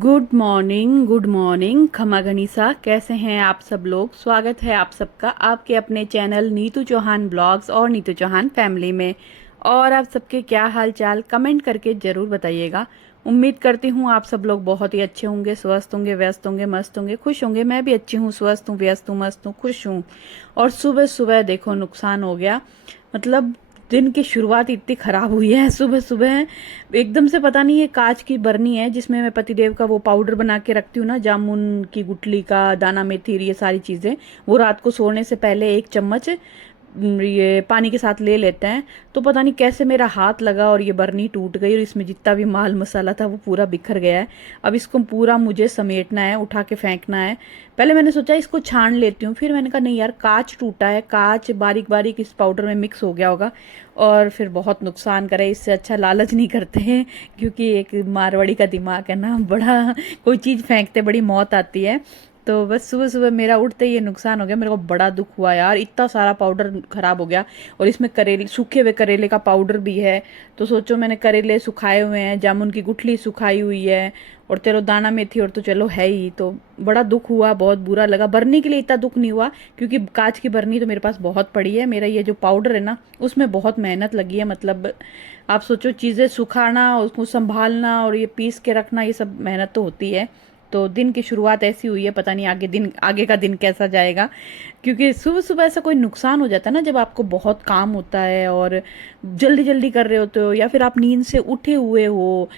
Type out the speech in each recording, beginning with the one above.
Good morning खमा गनीसा। कैसे हैं आप सब लोग। स्वागत है आप सबका आपके अपने चैनल नीतू चौहान ब्लॉग्स और नीतू चौहान फैमिली में। और आप सबके क्या हाल चाल कमेंट करके ज़रूर बताइएगा। उम्मीद करती हूँ आप सब लोग बहुत ही अच्छे होंगे, स्वस्थ होंगे, व्यस्त होंगे, मस्त होंगे, खुश होंगे। मैं भी अच्छी हूँ, स्वस्थ हूँ, व्यस्त हूँ, मस्त हूँ, खुश हूँ। और सुबह सुबह देखो नुकसान हो गया। मतलब दिन की शुरुआत इतनी ख़राब हुई है सुबह सुबह। एकदम से पता नहीं, ये कांच की बरनी है जिसमें मैं पतिदेव का वो पाउडर बना के रखती हूँ ना, जामुन की गुठली का, दाना मेथी, ये सारी चीज़ें। वो रात को सोने से पहले 1 चम्मच ये पानी के साथ ले लेते हैं। तो पता नहीं कैसे मेरा हाथ लगा और ये बरनी टूट गई और इसमें जितना भी माल मसाला था वो पूरा बिखर गया है। अब इसको पूरा मुझे समेटना है, उठा के फेंकना है। पहले मैंने सोचा इसको छान लेती हूँ, फिर मैंने कहा नहीं यार, कांच टूटा है, कांच बारीक बारीक इस पाउडर में मिक्स हो गया होगा और फिर बहुत नुकसान करे। इससे अच्छा लालच नहीं करते हैं, क्योंकि एक मारवाड़ी का दिमाग है ना, बड़ा कोई चीज़ फेंकते बड़ी मौत आती है। तो बस सुबह सुबह मेरा उठते ही ये नुकसान हो गया। मेरे को बड़ा दुख हुआ यार, इतना सारा पाउडर खराब हो गया। और इसमें करेले, सूखे हुए करेले का पाउडर भी है। तो सोचो, मैंने करेले सुखाए हुए हैं, जामुन की गुठली सुखाई हुई है, और चलो दाना मेथी और तो चलो है ही। तो बड़ा दुख हुआ, बहुत बुरा लगा। बरनी के लिए इतना दुख नहीं हुआ, क्योंकि कांच की बरनी तो मेरे पास बहुत पड़ी है। मेरा ये जो पाउडर है ना, उसमें बहुत मेहनत लगी है। मतलब आप सोचो, चीज़ें सुखाना, उसको संभालना और ये पीस के रखना, ये सब मेहनत तो होती है। तो दिन की शुरुआत ऐसी हुई है, पता नहीं आगे का दिन कैसा जाएगा। क्योंकि सुबह सुबह ऐसा कोई नुकसान हो जाता है ना, जब आपको बहुत काम होता है और जल्दी जल्दी कर रहे होते हो, या फिर आप नींद से उठे हुए हो,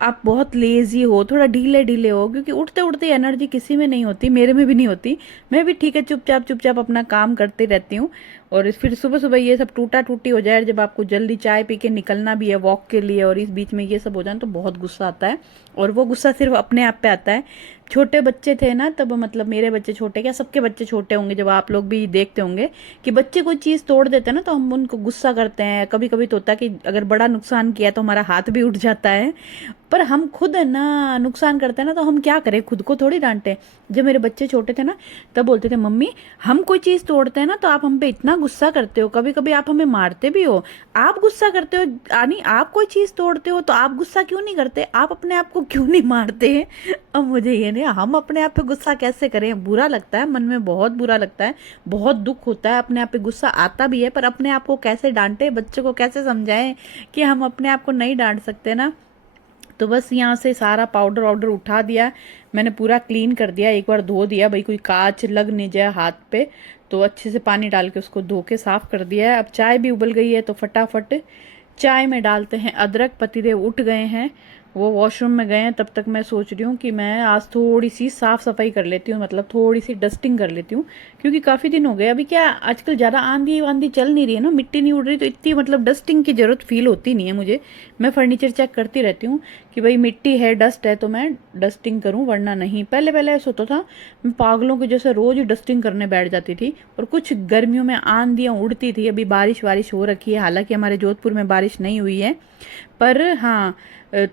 आप बहुत लेजी हो, थोड़ा ढीले ढीले हो। क्योंकि उठते उठते एनर्जी किसी में नहीं होती, मेरे में भी नहीं होती। मैं भी ठीक है, चुपचाप चुपचाप अपना काम करती रहती हूँ। और फिर सुबह सुबह ये सब टूटा टूटी हो जाए, जब आपको जल्दी चाय पी के निकलना भी है वॉक के लिए, और इस बीच में ये सब हो जाए, तो बहुत गुस्सा आता है। और वो गुस्सा सिर्फ अपने आप पे आता है। छोटे बच्चे थे ना तब, मतलब मेरे बच्चे छोटे, क्या सबके बच्चे छोटे होंगे, जब आप लोग भी देखते होंगे कि बच्चे कोई चीज़ तोड़ देते हैं ना, तो हम उनको गुस्सा करते हैं। कभी कभी तो होता है कि अगर बड़ा नुकसान किया तो हमारा हाथ भी उठ जाता है। पर हम खुद है ना नुकसान करते हैं ना, तो हम क्या करें, खुद को थोड़ी डांटे। जब मेरे बच्चे छोटे थे ना, तब बोलते थे, मम्मी हम कोई चीज़ तोड़ते हैं ना तो आप हम पे इतना गुस्सा करते हो, कभी कभी आप हमें मारते भी हो। आप गुस्सा करते हो, यानी आप कोई चीज़ तोड़ते हो तो आप गुस्सा क्यों नहीं करते, आप अपने आप को क्यों नहीं मारते हैं। अब मुझे ये नहीं, हम अपने आप पे गुस्सा कैसे करें, बुरा लगता है, मन में बहुत बुरा लगता है, बहुत दुख होता है। अपने आप पे गुस्सा आता भी है, पर अपने आप को कैसे डांटे, बच्चों को कैसे समझाएं कि हम अपने आप को नहीं डांट सकते ना। तो बस यहाँ से सारा पाउडर वाउडर उठा दिया मैंने, पूरा क्लीन कर दिया, एक बार धो दिया भाई, कोई कांच लग नहीं जाए हाथ पे। तो अच्छे से पानी डाल के उसको धो के साफ कर दिया है। अब चाय भी उबल गई है, तो फटाफट चाय में डालते हैं अदरक। पतिदेव उठ गए हैं, वो वॉशरूम में गए हैं। तब तक मैं सोच रही हूँ कि मैं आज थोड़ी सी साफ़ सफाई कर लेती हूँ, मतलब थोड़ी सी डस्टिंग कर लेती हूँ। क्योंकि काफ़ी दिन हो गए, अभी क्या आजकल ज़्यादा आंधी वांधी चल नहीं रही है ना, मिट्टी नहीं उड़ रही, तो इतनी मतलब डस्टिंग की ज़रूरत फील होती नहीं है मुझे। मैं फर्नीचर चेक करती रहती हूँ कि भाई मिट्टी है, डस्ट है, तो मैं डस्टिंग करूँ, वरना नहीं। पहले पहले ऐसा होता था, मैं पागलों के जैसे रोज़ डस्टिंग करने बैठ जाती थी। और कुछ गर्मियों में आंधियाँ उड़ती थी। अभी बारिश वारिश हो रखी है, हालांकि हमारे जोधपुर में बारिश नहीं हुई है, पर हाँ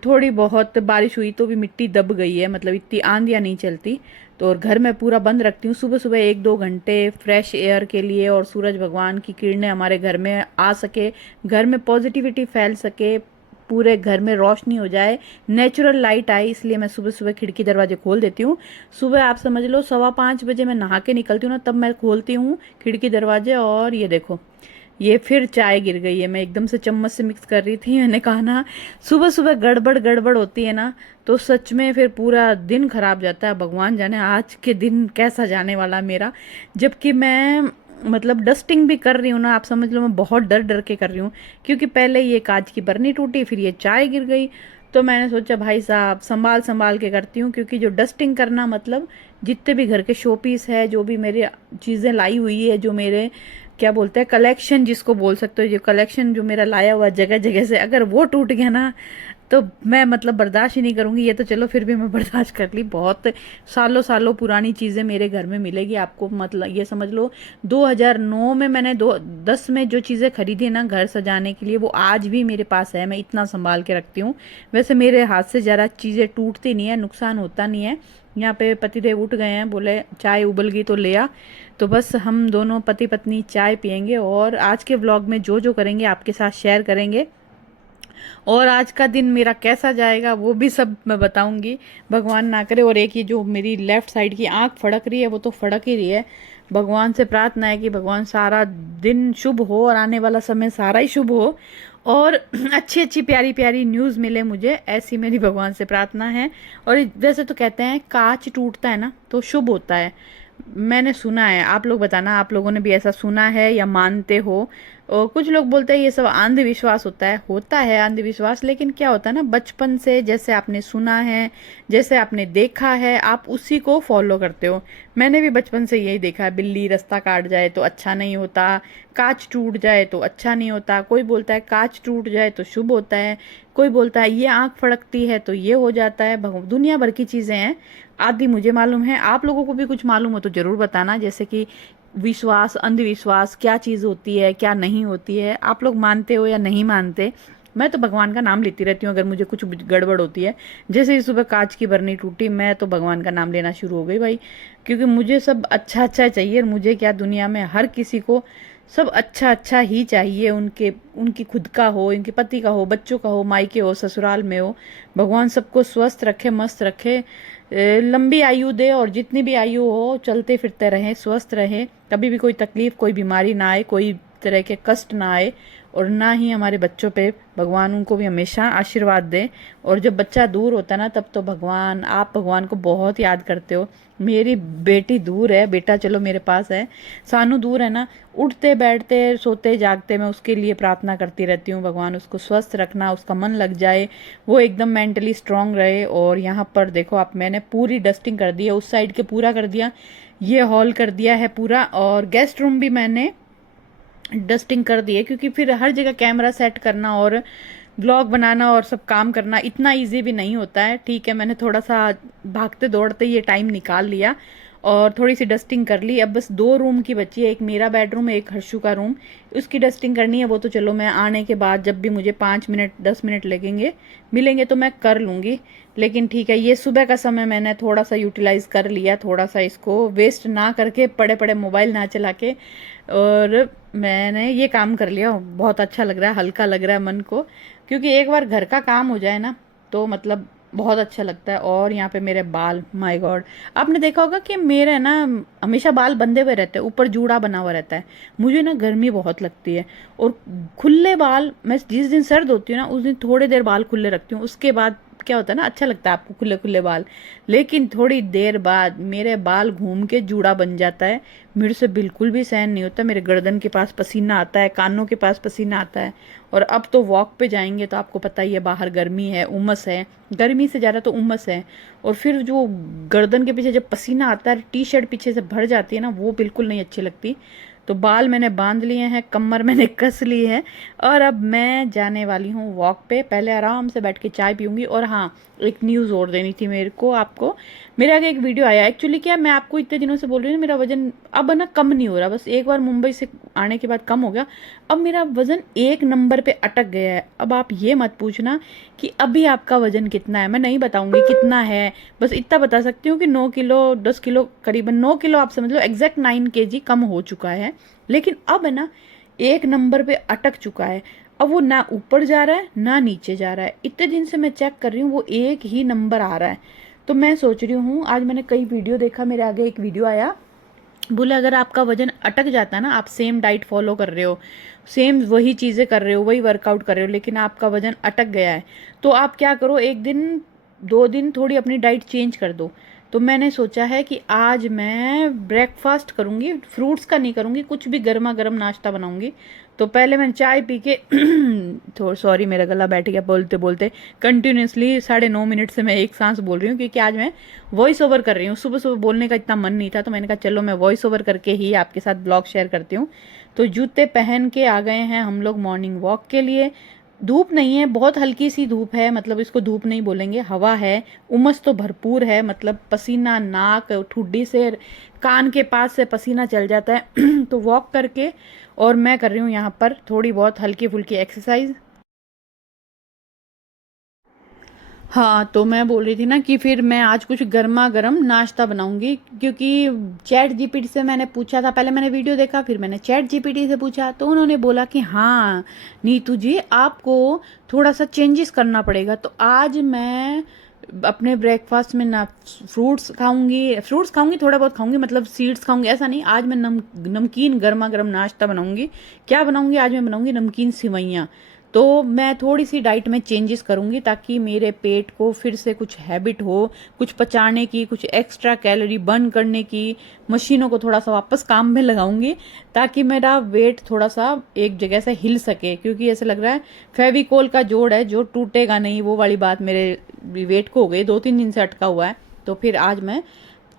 थोड़ी बहुत बारिश हुई तो भी मिट्टी दब गई है, मतलब इतनी आंधियाँ नहीं चलती। तो और घर में पूरा बंद रखती हूँ सुबह सुबह 1-2 घंटे फ्रेश एयर के लिए, और सूरज भगवान की किरणें हमारे घर में आ सके, घर में पॉजिटिविटी फैल सके, पूरे घर में रोशनी हो जाए, नेचुरल लाइट आए, इसलिए मैं सुबह सुबह खिड़की दरवाजे खोल देती हूँ। सुबह आप समझ लो 5:15 मैं नहा के निकलती हूँ ना, तब मैं खोलती हूँ खिड़की दरवाजे। और ये देखो, ये फिर चाय गिर गई है। मैं एकदम से चम्मच से मिक्स कर रही थी, मैंने कहा ना सुबह सुबह गड़बड़ गड़बड़ होती है ना, तो सच में फिर पूरा दिन खराब जाता है। भगवान जाने आज के दिन कैसा जाने वाला है मेरा। जबकि मैं मतलब डस्टिंग भी कर रही हूँ ना, आप समझ लो मैं बहुत डर डर के कर रही हूँ। क्योंकि पहले ये कांच की बरनी टूटी, फिर ये चाय गिर गई। तो मैंने सोचा भाई साहब संभाल संभाल के करती हूँ, क्योंकि जो डस्टिंग करना मतलब जितने भी घर के शो पीस है, जो भी मेरी चीज़ें लाई हुई है, जो मेरे क्या बोलते हैं कलेक्शन जिसको बोल सकते हो, जो कलेक्शन जो मेरा लाया हुआ जगह जगह से, अगर वो टूट गया ना, तो मैं मतलब बर्दाश्त ही नहीं करूँगी। ये तो चलो फिर भी मैं बर्दाश्त कर ली। बहुत सालों सालों पुरानी चीज़ें मेरे घर में मिलेगी आपको, मतलब ये समझ लो 2009 में मैंने 2010 में जो चीज़ें खरीदी ना घर सजाने के लिए, वो आज भी मेरे पास है। मैं इतना संभाल के रखती हूँ। वैसे मेरे हाथ से ज़रा चीज़ें टूटती नहीं है, नुकसान होता नहीं है। यहाँ पे पतिदेव उठ गए हैं, बोले चाय उबल गई तो ले आ। तो बस हम दोनों पति पत्नी चाय पियेंगे और आज के व्लॉग में जो जो करेंगे आपके साथ शेयर करेंगे। और आज का दिन मेरा कैसा जाएगा वो भी सब मैं बताऊंगी, भगवान ना करे। और एक ये जो मेरी लेफ्ट साइड की आंख फड़क रही है वो तो फड़क ही रही है। भगवान से प्रार्थना है कि भगवान सारा दिन शुभ हो और आने वाला समय सारा ही शुभ हो और अच्छी अच्छी प्यारी प्यारी न्यूज़ मिले मुझे, ऐसी मेरी भगवान से प्रार्थना है। और वैसे तो कहते हैं कांच टूटता है ना तो शुभ होता है, मैंने सुना है। आप लोग बताना, आप लोगों ने भी ऐसा सुना है या मानते हो? और कुछ लोग बोलते हैं ये सब अंधविश्वास होता है अंधविश्वास, लेकिन क्या होता है ना, बचपन से जैसे आपने सुना है, जैसे आपने देखा है, आप उसी को फॉलो करते हो। मैंने भी बचपन से यही देखा है, बिल्ली रास्ता काट जाए तो अच्छा नहीं होता, कांच टूट जाए तो अच्छा नहीं होता। कोई बोलता है कांच टूट जाए तो शुभ होता है, कोई बोलता है ये आंख फड़कती है तो ये हो जाता है। दुनिया भर की चीज़ें हैं, आदि मुझे मालूम है, आप लोगों को भी कुछ मालूम हो तो ज़रूर बताना। जैसे कि विश्वास अंधविश्वास क्या चीज़ होती है, क्या नहीं होती है, आप लोग मानते हो या नहीं मानते। मैं तो भगवान का नाम लेती रहती हूँ अगर मुझे कुछ गड़बड़ होती है। जैसे ही सुबह कांच की बरनी टूटी, मैं तो भगवान का नाम लेना शुरू हो गई भाई, क्योंकि मुझे सब अच्छा अच्छा चाहिए। और मुझे क्या, दुनिया में हर किसी को सब अच्छा अच्छा ही चाहिए। उनके उनकी खुद का हो, उनके पति का हो, बच्चों का हो, मायके हो, ससुराल में हो। भगवान सबको स्वस्थ रखे, मस्त रखे, लंबी आयु दे और जितनी भी आयु हो चलते फिरते रहें, स्वस्थ रहें, कभी भी कोई तकलीफ कोई बीमारी ना आए, कोई तरह के कष्ट ना आए। और ना ही हमारे बच्चों पे, भगवान उनको भी हमेशा आशीर्वाद दे। और जब बच्चा दूर होता है ना तब तो भगवान, आप भगवान को बहुत याद करते हो। मेरी बेटी दूर है, बेटा चलो मेरे पास है, सानू दूर है ना, उठते बैठते सोते जागते मैं उसके लिए प्रार्थना करती रहती हूँ, भगवान उसको स्वस्थ रखना, उसका मन लग जाए, वो एकदम मेंटली स्ट्रांग रहे। और यहाँ पर देखो आप, मैंने पूरी डस्टिंग कर दी है, उस साइड के पूरा कर दिया, ये हॉल कर दिया है पूरा, और गेस्ट रूम भी मैंने डस्टिंग कर दी है। क्योंकि फिर हर जगह कैमरा सेट करना और व्लॉग बनाना और सब काम करना इतना इजी भी नहीं होता है। ठीक है, मैंने थोड़ा सा भागते दौड़ते ये टाइम निकाल लिया और थोड़ी सी डस्टिंग कर ली। अब बस 2 रूम की बची है, एक मेरा बेडरूम है, एक हर्षु का रूम, उसकी डस्टिंग करनी है। वो तो चलो मैं आने के बाद जब भी मुझे 5 मिनट 10 मिनट लगेंगे मिलेंगे तो मैं कर लूँगी। लेकिन ठीक है, ये सुबह का समय मैंने थोड़ा सा यूटिलाइज कर लिया, थोड़ा सा इसको वेस्ट ना करके, पड़े पड़े मोबाइल ना चला के, और मैंने ये काम कर लिया। बहुत अच्छा लग रहा है, हल्का लग रहा है मन को, क्योंकि एक बार घर का काम हो जाए ना तो मतलब बहुत अच्छा लगता है। और यहाँ पे मेरे बाल, माय गॉड, आपने देखा होगा कि मेरे ना हमेशा बाल बंधे हुए रहते हैं, ऊपर जूड़ा बना हुआ रहता है। मुझे ना गर्मी बहुत लगती है, और खुले बाल, मैं जिस दिन सर्द होती हूँ ना उस दिन थोड़ी देर बाल खुले रखती हूँ, उसके बाद क्या होता है ना, अच्छा लगता है आपको खुले खुले बाल। लेकिन थोड़ी देर बाद मेरे बाल घूम के जूड़ा बन जाता है, मेरे से बिल्कुल भी सहन नहीं होता। मेरे गर्दन के पास पसीना आता है, कानों के पास पसीना आता है। और अब तो वॉक पे जाएंगे तो आपको पता ही है, बाहर गर्मी है, उमस है, गर्मी से ज़्यादा तो उमस है। और फिर जो गर्दन के पीछे जब पसीना आता है, टी शर्ट पीछे से भर जाती है ना, वो बिल्कुल नहीं अच्छी लगती। तो बाल मैंने बांध लिए हैं, कमर मैंने कस ली है, और अब मैं जाने वाली हूँ वॉक पे। पहले आराम से बैठ के चाय पीऊँगी। और हाँ, एक न्यूज़ और देनी थी मेरे को आपको। मेरे आगे एक वीडियो आया, एक्चुअली क्या, मैं आपको इतने दिनों से बोल रही हूँ मेरा वजन अब ना कम नहीं हो रहा, बस एक बार मुंबई से आने के बाद कम हो गया। अब मेरा वजन 1 नंबर पे अटक गया है। अब आप ये मत पूछना कि अभी आपका वजन कितना है, मैं नहीं बताऊंगी कितना है, बस इतना बता सकती हूँ कि 9 किलो 10 किलो, करीबन 9 किलो आप समझ लो, एग्जैक्ट 9 kg कम हो चुका है। लेकिन अब है ना 1 नंबर पे अटक चुका है। अब वो ना ऊपर जा रहा है ना नीचे जा रहा है, इतने दिन से मैं चेक कर रही हूँ वो एक ही नंबर आ रहा है। तो मैं सोच रही हूँ, आज मैंने कई वीडियो देखा, मेरे आगे एक वीडियो आया, बोले अगर आपका वजन अटक जाता है ना, आप सेम डाइट फॉलो कर रहे हो, सेम वही चीज़ें कर रहे हो, वही वर्कआउट कर रहे हो, लेकिन आपका वजन अटक गया है, तो आप क्या करो, 1 दिन 2 दिन थोड़ी अपनी डाइट चेंज कर दो। तो मैंने सोचा है कि आज मैं ब्रेकफास्ट करूँगी, फ्रूट्स का नहीं करूँगी, कुछ भी गर्मा गर्म नाश्ता बनाऊँगी। तो पहले मैं चाय पी के थोड़ा, सॉरी मेरा गला बैठ गया बोलते बोलते, कंटिन्यूसली 9.5 मिनट से मैं एक सांस बोल रही हूँ, क्योंकि आज मैं वॉइस ओवर कर रही हूँ। सुबह सुबह बोलने का इतना मन नहीं था, तो मैंने कहा चलो मैं वॉइस ओवर करके ही आपके साथ ब्लॉग शेयर करती हूँ। तो जूते पहन के आ गए हैं हम लोग मॉर्निंग वॉक के लिए। धूप नहीं है, बहुत हल्की सी धूप है, मतलब इसको धूप नहीं बोलेंगे, हवा है। उमस तो भरपूर है, मतलब पसीना नाक ठुड्डी से कान के पास से पसीना चल जाता है। तो वॉक करके और मैं कर रही हूँ यहाँ पर थोड़ी बहुत हल्की फुल्की एक्सरसाइज। हाँ, तो मैं बोल रही थी ना कि फिर मैं आज कुछ गर्मा गर्म नाश्ता बनाऊंगी, क्योंकि चैट जीपीटी से मैंने पूछा था, पहले मैंने वीडियो देखा, फिर मैंने चैट जीपीटी से पूछा, तो उन्होंने बोला कि हाँ नीतू जी आपको थोड़ा सा चेंजेस करना पड़ेगा। तो आज मैं अपने ब्रेकफास्ट में ना फ्रूट्स खाऊंगी, थोड़ा बहुत खाऊंगी, मतलब सीड्स खाऊंगी ऐसा नहीं। आज मैं नमकीन गर्मा गर्म नाश्ता बनाऊंगी। क्या बनाऊंगी? आज मैं बनाऊंगी नमकीन सिवैयाँ। तो मैं थोड़ी सी डाइट में चेंजेस करूंगी ताकि मेरे पेट को फिर से कुछ हैबिट हो, कुछ पचाने की, कुछ एक्स्ट्रा कैलोरी बर्न करने की, मशीनों को थोड़ा सा वापस काम में लगाऊंगी, ताकि मेरा वेट थोड़ा सा एक जगह से हिल सके। क्योंकि ऐसा लग रहा है फेविकोल का जोड़ है जो टूटेगा नहीं, वो वाली बात मेरे वेट को हो गई, 2-3 दिन से अटका हुआ है। तो फिर आज मैं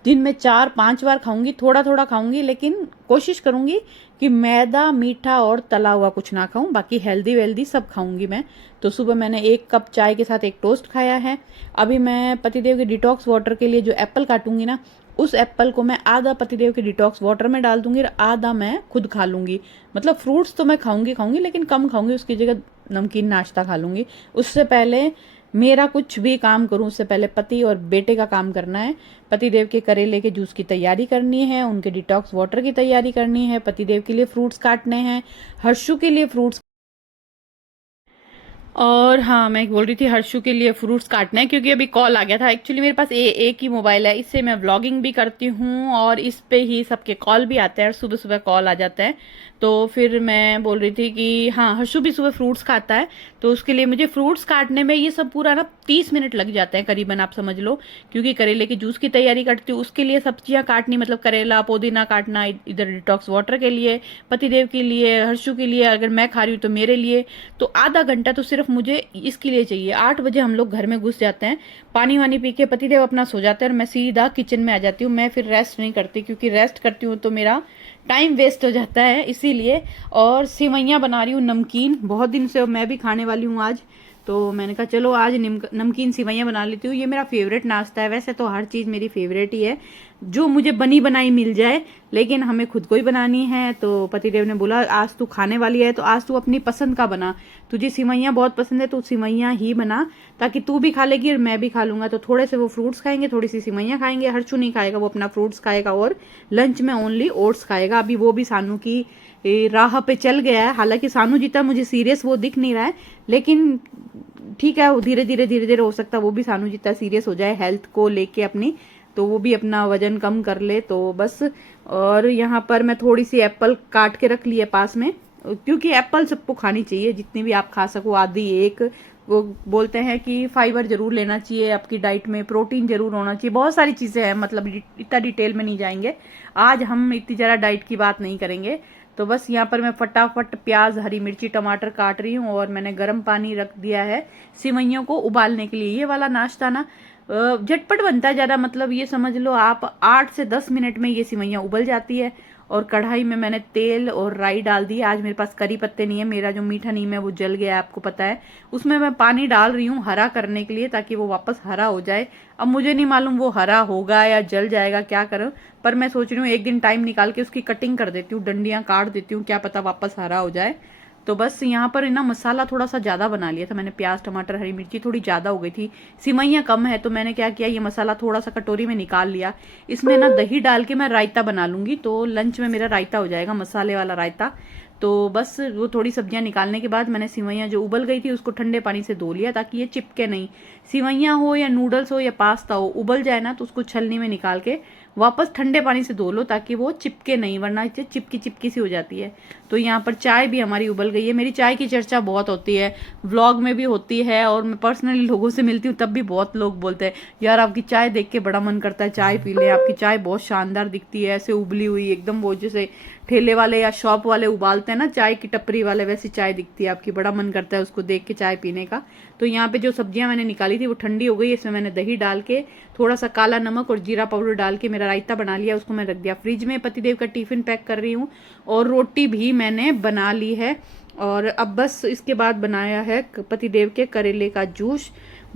दिन में 4-5 बार खाऊंगी, थोड़ा थोड़ा खाऊंगी, लेकिन कोशिश करूंगी कि मैदा मीठा और तला हुआ कुछ ना खाऊं, बाकी हेल्दी वेल्दी सब खाऊंगी मैं। तो सुबह मैंने 1 कप चाय के साथ एक टोस्ट खाया है। अभी मैं पतिदेव के डिटॉक्स वाटर के लिए जो एप्पल काटूंगी ना, उस एप्पल को मैं आधा पतिदेव के डिटॉक्स वाटर में डाल दूंगी और आधा मैं खुद खा लूंगी। मतलब फ्रूट्स तो मैं खाऊंगी खाऊंगी, लेकिन कम खाऊंगी, उसकी जगह नमकीन नाश्ता खा लूंगी। उससे पहले मेरा कुछ भी काम करूं, उससे पहले पति और बेटे का काम करना है। पतिदेव के करेले के जूस की तैयारी करनी है, उनके डिटॉक्स वाटर की तैयारी करनी है, पतिदेव के लिए फ्रूट्स काटने हैं, हर्षु के लिए फ्रूट्स। और हाँ, मैं बोल रही थी हर्षु के लिए फ्रूट्स काटना है, क्योंकि अभी कॉल आ गया था। एक्चुअली मेरे पास एक ही मोबाइल है, इससे मैं व्लॉगिंग भी करती हूँ और इस पे ही सबके कॉल भी आते हैं और सुबह सुबह कॉल आ जाता है। तो फिर मैं बोल रही थी कि हाँ, हर्षु भी सुबह फ्रूट्स खाता है, तो उसके लिए मुझे फ्रूट्स काटने में ये सब पूरा ना 30 मिनट लग जाते हैं करीबन, आप समझ लो। क्योंकि करेले के जूस की तैयारी करती हूँ, उसके लिए सब्जियां काटनी, मतलब करेला पुदीना काटना, इधर डिटॉक्स वाटर के लिए, पतिदेव के लिए, हर्षु के लिए, अगर मैं खा रही हूँ तो मेरे लिए। तो आधा घंटा तो सिर्फ मुझे इसके लिए चाहिए। 8 बजे हम लोग घर में घुस जाते हैं, पानी वानी पी के पतिदेव अपना सो जाते हैं और मैं सीधा किचन में आ जाती हूँ। मैं फिर रेस्ट नहीं करती, क्योंकि रेस्ट करती हूँ तो मेरा टाइम वेस्ट हो जाता है, इसीलिए। और सिवैयाँ बना रही हूँ नमकीन, बहुत दिन से मैं भी खाने वाली हूँ आज। तो मैंने कहा चलो आज नमकीन सिवैयाँ बना लेती हूँ। ये मेरा फेवरेट नाश्ता है, वैसे तो हर चीज़ मेरी फेवरेट ही है, जो मुझे बनी बनाई मिल जाए, लेकिन हमें खुद को ही बनानी है। तो पतिदेव ने बोला आज तू खाने वाली है तो आज तू अपनी पसंद का बना, तुझे सिवैयाँ बहुत पसंद है तो सिवैयाँ ही बना, ताकि तू भी खा लेगी और मैं भी खा लूंगा। तो थोड़े से वो फ्रूट्स खाएंगे, थोड़ी सी सिवैयाँ खाएंगे। हर्षु नहीं खाएगा, वो अपना फ्रूट्स खाएगा और लंच में ओनली ओट्स खाएगा। अभी वो भी सानू की राह पे चल गया है, हालांकि सानू जितना मुझे सीरियस वो दिख नहीं रहा है, लेकिन ठीक है, धीरे धीरे हो सकता है वो भी सानू जितना सीरियस हो जाए हेल्थ को लेके अपनी, तो वो भी अपना वजन कम कर ले, तो बस। और यहाँ पर मैं थोड़ी सी एप्पल काट के रख ली है पास में, क्योंकि एप्पल सबको खानी चाहिए, जितनी भी आप खा सको आधी एक। वो बोलते हैं कि फाइबर जरूर लेना चाहिए आपकी डाइट में, प्रोटीन जरूर होना चाहिए, बहुत सारी चीज़ें हैं, मतलब इतना डिटेल में नहीं जाएंगे आज हम, इतनी ज़्यादा डाइट की बात नहीं करेंगे। तो बस यहाँ पर मैं फटाफट प्याज हरी मिर्ची टमाटर काट रही हूँ और मैंने गर्म पानी रख दिया है सिवैयों को उबालने के लिए। ये वाला नाश्ता ना झटपट बनता है ज़्यादा, मतलब ये समझ लो आप 8 से 10 मिनट में ये सिवैयाँ उबल जाती है। और कढ़ाई में मैंने तेल और राई डाल दी। आज मेरे पास करी पत्ते नहीं है, मेरा जो मीठा नीम है वो जल गया है, आपको पता है। उसमें मैं पानी डाल रही हूँ हरा करने के लिए, ताकि वो वापस हरा हो जाए। अब मुझे नहीं मालूम वो हरा होगा या जल जाएगा, क्या करूँ, पर मैं सोच रही हूँ एक दिन टाइम निकाल के उसकी कटिंग कर देती हूँ, डंडियाँ काट देती हूँ, क्या पता वापस हरा हो जाए। तो बस यहाँ पर ना मसाला थोड़ा सा ज़्यादा बना लिया था मैंने, प्याज टमाटर हरी मिर्ची थोड़ी ज़्यादा हो गई थी, सिवैयाँ कम है, तो मैंने क्या किया, ये मसाला थोड़ा सा कटोरी में निकाल लिया। इसमें ना दही डाल के मैं रायता बना लूंगी, तो लंच में मेरा रायता हो जाएगा, मसाले वाला रायता। तो बस वो थोड़ी सब्जियां निकालने के बाद मैंने सिवैयाँ जो उबल गई थी उसको ठंडे पानी से धो लिया, ताकि ये चिपके नहीं। सिवैयाँ हो या नूडल्स हो या पास्ता हो, उबल जाए ना तो उसको छलनी में निकाल के वापस ठंडे पानी से धो लो, ताकि वो चिपके नहीं, वरना चिपकी चिपकी सी हो जाती है। तो यहाँ पर चाय भी हमारी उबल गई है। मेरी चाय की चर्चा बहुत होती है, व्लॉग में भी होती है, और मैं पर्सनली लोगों से मिलती हूँ तब भी बहुत लोग बोलते हैं यार आपकी चाय देख के बड़ा मन करता है चाय पी ले, आपकी चाय बहुत शानदार दिखती है, ऐसे उबली हुई एकदम, वो जैसे ठेले वाले या शॉप वाले उबालते हैं ना चाय की टपरी वाले, वैसी चाय दिखती है आपकी, बड़ा मन करता है उसको देख के चाय पीने का। तो यहाँ पे जो सब्जियां मैंने निकाली थी वो ठंडी हो गई, इसमें मैंने दही डाल के थोड़ा सा काला नमक और जीरा पाउडर डाल के मेरा रायता बना लिया, उसको मैं रख दिया फ्रिज में। पतिदेव का टिफ़िन पैक कर रही हूँ और रोटी भी मैंने बना ली है। और अब बस इसके बाद बनाया है पतिदेव के करेले का जूस,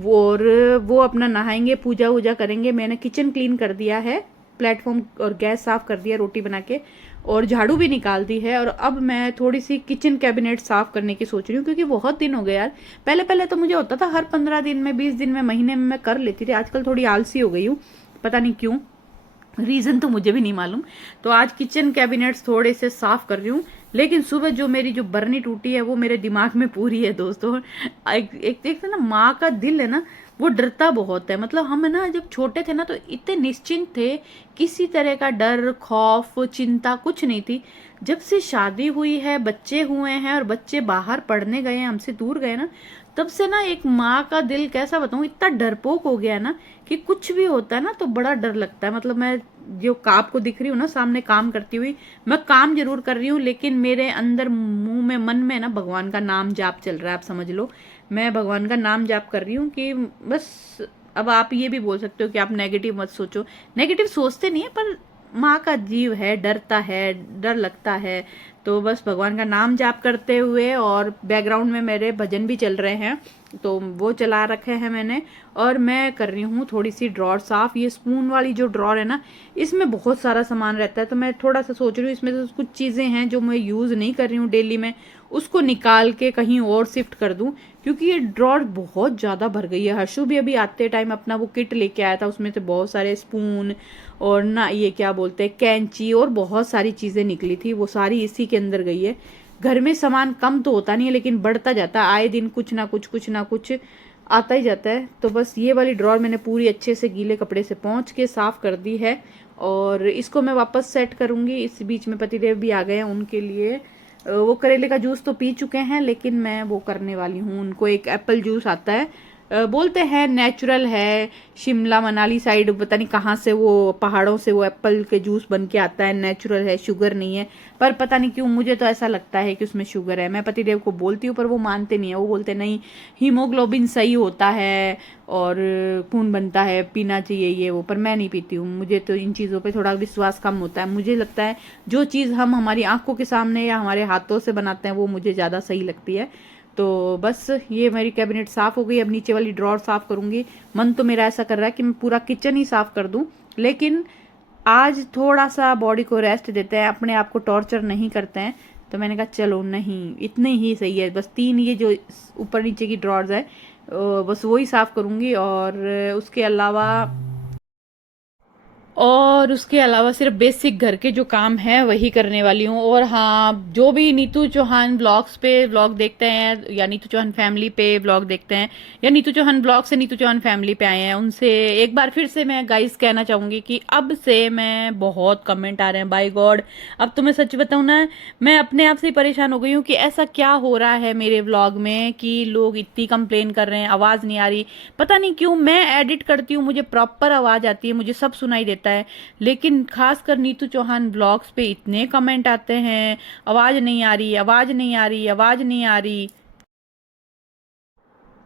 और वो अपना नहाएंगे, पूजा वूजा करेंगे। मैंने किचन क्लीन कर दिया है, प्लेटफॉर्म और गैस साफ़ कर दिया रोटी बना के, और झाड़ू भी निकाल दी है। और अब मैं थोड़ी सी किचन कैबिनेट साफ़ करने की सोच रही हूँ, क्योंकि बहुत दिन हो गए यार। पहले पहले तो मुझे होता था हर 15 दिन में, 20 दिन में, महीने में मैं कर लेती थी। आजकल थोड़ी आलसी हो गई हूँ, पता नहीं क्यों, रीज़न तो मुझे भी नहीं मालूम। तो आज किचन कैबिनेट्स थोड़े से साफ़ कर रही हूँ। लेकिन सुबह जो मेरी जो बरनी टूटी है वो मेरे दिमाग में पूरी है दोस्तों। एक देखते ना, माँ का दिल है ना, वो डरता बहुत है। मतलब हम है ना, जब छोटे थे ना तो इतने निश्चिंत थे, किसी तरह का डर खौफ चिंता कुछ नहीं थी। जब से शादी हुई है, बच्चे हुए हैं और बच्चे बाहर पढ़ने गए हैं, हमसे दूर गए ना, तब से ना एक माँ का दिल कैसा बताऊँ, इतना डरपोक हो गया है ना कि कुछ भी होता है ना तो बड़ा डर लगता है। मतलब मैं जो आपको दिख रही हूँ ना सामने काम करती हुई, मैं काम जरूर कर रही हूँ, लेकिन मेरे अंदर मुंह में मन में ना भगवान का नाम जाप चल रहा है। आप समझ लो, मैं भगवान का नाम जाप कर रही हूँ कि बस। अब आप ये भी बोल सकते हो कि आप नेगेटिव मत सोचो, नेगेटिव सोचते नहीं है, पर माँ का जीव है, डरता है, डर लगता है। तो बस भगवान का नाम जाप करते हुए, और बैकग्राउंड में मेरे भजन भी चल रहे हैं, तो वो चला रखे हैं मैंने। और मैं कर रही हूँ थोड़ी सी ड्रॉर साफ। ये स्पून वाली जो ड्रॉर है ना, इसमें बहुत सारा सामान रहता है, तो मैं थोड़ा सा सोच रही हूँ इसमें से कुछ चीज़ें हैं जो मैं यूज़ नहीं कर रही हूँ डेली में, उसको निकाल के कहीं और शिफ्ट कर दूँ, क्योंकि ये ड्रॉर बहुत ज़्यादा भर गई है। हर्षु भी अभी आते टाइम अपना वो किट लेके आया था, उसमें से बहुत सारे स्पून और ना ये क्या बोलते हैं कैंची और बहुत सारी चीज़ें निकली थी, वो सारी इसी के अंदर गई है। घर में सामान कम तो होता नहीं है, लेकिन बढ़ता जाता है, आए दिन कुछ ना कुछ आता ही जाता है। तो बस ये वाली ड्रॉर मैंने पूरी अच्छे से गीले कपड़े से पोंछ के साफ़ कर दी है, और इसको मैं वापस सेट करूँगी। इस बीच में पतिदेव भी आ गए हैं, उनके लिए वो करेले का जूस तो पी चुके हैं, लेकिन मैं वो करने वाली हूँ उनको। एक एप्पल जूस आता है, बोलते हैं नेचुरल है, शिमला मनाली साइड पता नहीं कहाँ से वो पहाड़ों से वो एप्पल के जूस बन के आता है, नेचुरल है, शुगर नहीं है। पर पता नहीं क्यों मुझे तो ऐसा लगता है कि उसमें शुगर है। मैं पतिदेव को बोलती हूँ पर वो मानते नहीं है, वो बोलते नहीं हीमोग्लोबिन सही होता है और खून बनता है, पीना चाहिए ये वो। पर मैं नहीं पीती हूँ, मुझे तो इन चीज़ों पे थोड़ा विश्वास कम होता है। मुझे लगता है जो चीज़ हम हमारी आंखों के सामने या हमारे हाथों से बनाते हैं वो मुझे ज़्यादा सही लगती है। तो बस ये मेरी कैबिनेट साफ़ हो गई। अब नीचे वाली ड्रॉर साफ़ करूँगी। मन तो मेरा ऐसा कर रहा है कि मैं पूरा किचन ही साफ़ कर दूँ, लेकिन आज थोड़ा सा बॉडी को रेस्ट देते हैं, अपने आप को टॉर्चर नहीं करते हैं। तो मैंने कहा चलो नहीं, इतने ही सही है। बस 3 ये जो ऊपर नीचे की ड्रॉर्स है बस वही साफ़ करूँगी, और उसके अलावा सिर्फ बेसिक घर के जो काम है वही करने वाली हूँ। और हाँ, जो भी नीतू चौहान ब्लॉग्स पे ब्लॉग देखते हैं या नीतू चौहान फैमिली पे ब्लॉग देखते हैं या नीतू चौहान ब्लॉग से नीतू चौहान फैमिली पे आए हैं, उनसे एक बार फिर से मैं गाइस कहना चाहूँगी कि अब से मैं बहुत कमेंट आ रहे हैं, बाय गॉड। अब तो मैं सच बताऊँ ना, मैं अपने आप से ही परेशान हो गई हूँ कि ऐसा क्या हो रहा है मेरे व्लॉग में कि लोग इतनी कंप्लेन कर रहे हैं, आवाज़ नहीं आ रही। पता नहीं क्यों, मैं एडिट करती हूँ, मुझे प्रॉपर आवाज़ आती है, मुझे सब सुनाई देता है, लेकिन खासकर नीतू चौहान ब्लॉग्स पे इतने कमेंट आते हैं, आवाज नहीं आ रही, आवाज नहीं आ रही, आवाज नहीं आ रही।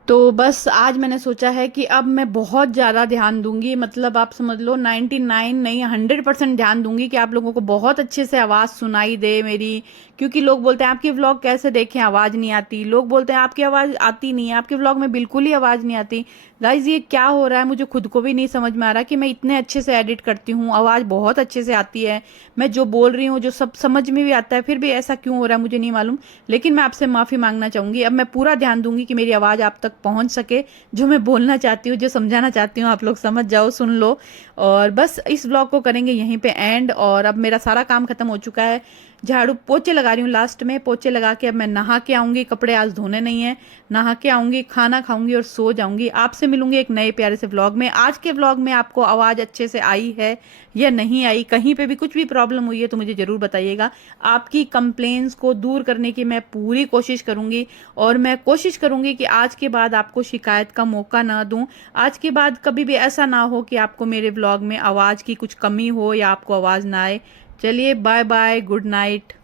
तो बस आज मैंने सोचा है कि अब मैं बहुत ज़्यादा ध्यान दूंगी, मतलब आप समझ लो 99 नहीं 100% ध्यान दूंगी कि आप लोगों को बहुत अच्छे से आवाज़ सुनाई दे मेरी। क्योंकि लोग बोलते हैं आपकी व्लॉग कैसे देखें, आवाज़ नहीं आती। लोग बोलते हैं आपकी आवाज़ आती नहीं है, आपके व्लॉग में बिल्कुल ही आवाज़ नहीं आती। गाइज ये क्या हो रहा है, मुझे खुद को भी नहीं समझ में आ रहा कि मैं इतने अच्छे से एडिट करती हूँ, आवाज़ बहुत अच्छे से आती है, मैं जो बोल रही हूँ जो सब समझ में भी आता है, फिर भी ऐसा क्यों हो रहा है मुझे नहीं मालूम। लेकिन मैं आपसे माफ़ी मांगना चाहूँगी। अब मैं पूरा ध्यान दूंगी कि मेरी आवाज़ आप तक पहुँच सके, जो मैं बोलना चाहती हूँ, जो समझाना चाहती हूँ, आप लोग समझ जाओ, सुन लो। और बस इस ब्लॉग को करेंगे यहीं पे एंड। और अब मेरा सारा काम खत्म हो चुका है, झाड़ू पोछे लगा रही हूँ, लास्ट में पोछे लगा के अब मैं नहा के आऊँगी। कपड़े आज धोने नहीं है, नहा के आऊँगी, खाना खाऊंगी और सो जाऊँगी। आपसे मिलूंगी एक नए प्यारे से व्लॉग में। आज के व्लॉग में आपको आवाज़ अच्छे से आई है या नहीं आई, कहीं पे भी कुछ भी प्रॉब्लम हुई है तो मुझे ज़रूर बताइएगा। आपकी कंप्लेंट्स को दूर करने की मैं पूरी कोशिश करूँगी, और मैं कोशिश करूँगी कि आज के बाद आपको शिकायत का मौका ना दूँ। आज के बाद कभी भी ऐसा ना हो कि आपको मेरे व्लॉग में आवाज़ की कुछ कमी हो या आपको आवाज़ ना आए। चलिए बाय बाय, गुड नाइट।